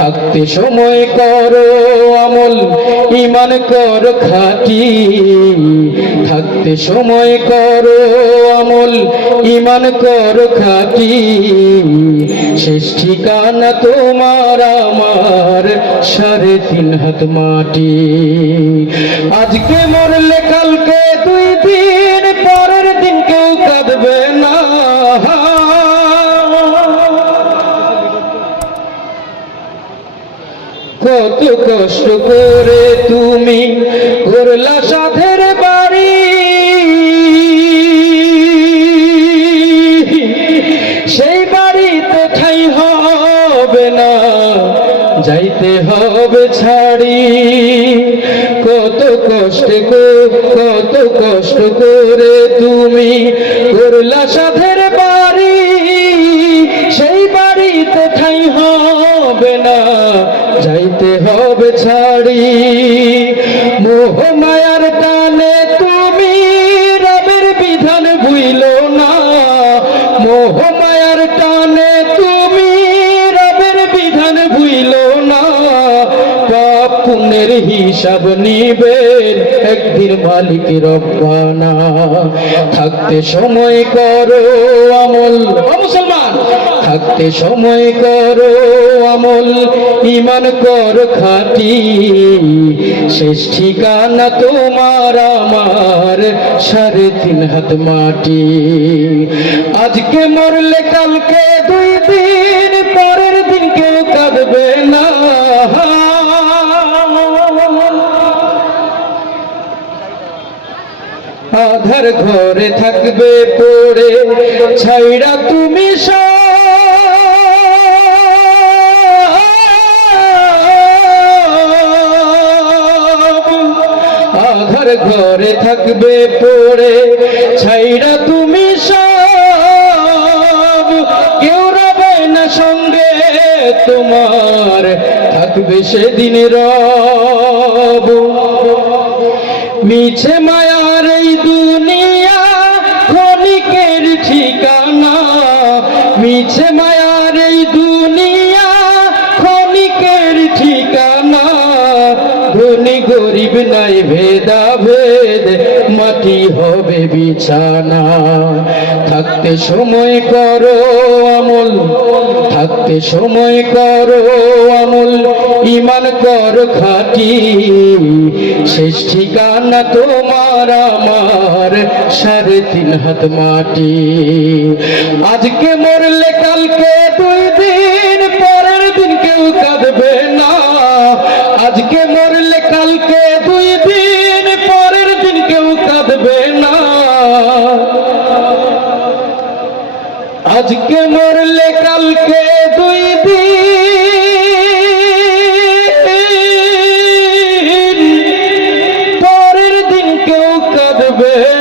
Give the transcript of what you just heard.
থাকতে সময় করো আমল ইমান কর খাটি। থাকতে সময় করো আমল ইমান কর খাটি। শেষ ঠিকানা তোমার আমার, সাড়ে তিন হাত মাটি। আজকে মরলে কালকে দুই দিন কত কষ্ট করে তুমি করলা সাধের বাড়ি। সেই বাড়িতে ঠাই হবে না, যাইতে হবে ছাড়ি। কত কষ্ট কত কষ্ট করে তুমি করলা সাধের বাড়ি। সেই বাড়িতে ঠাই হবে না যাইতে হবে ছাড়ি। মোহ মায়ার টানে তুমি রবের বিধান ভুইল না। মোহ মায়ার টানে তুমি রবের বিধান ভুইল না। পাপ পুণ্যের হিসাব নিবেন একদিন মালিক রব্বানা। থাকতে সময় করো আমল। মুসলমান, থাকতে সময় করো আমল ইমান কর খাটি শেষ ঠিকানা তোমার আমার, সাড়ে তিন হাত মাটি আজকে মরলে কালকে দুই দিন, পরের দিন কেউ কাঁদবে না আধার ঘরে থাকবে পড়ে ছাইরা তুমি সব। আধার ঘরে থাকবে পড়ে ছাইরা তুমি সব কেউ রবে না সঙ্গে তোমার থাকবে সেদিন রব। মিছে মায়ার এই দুনিয়া ক্ষণিকের ঠিকানা, মিছে মায়ার এই দুনিয়া ধনী গরিব নাই ভেদা ভেদ মাটি হবে বিছানা। থাকতে সময় করো আমল, থাকতে সময় করো আমল, ইমান কর খাটি। শেষ ঠিকানা তোমার আমার, সাড়ে তিন হাত মাটি। আজকে মরলে কালকে দুই আজকে মরলে কালকে দুই দিন। পরের দিন কেউ কাঁদবে।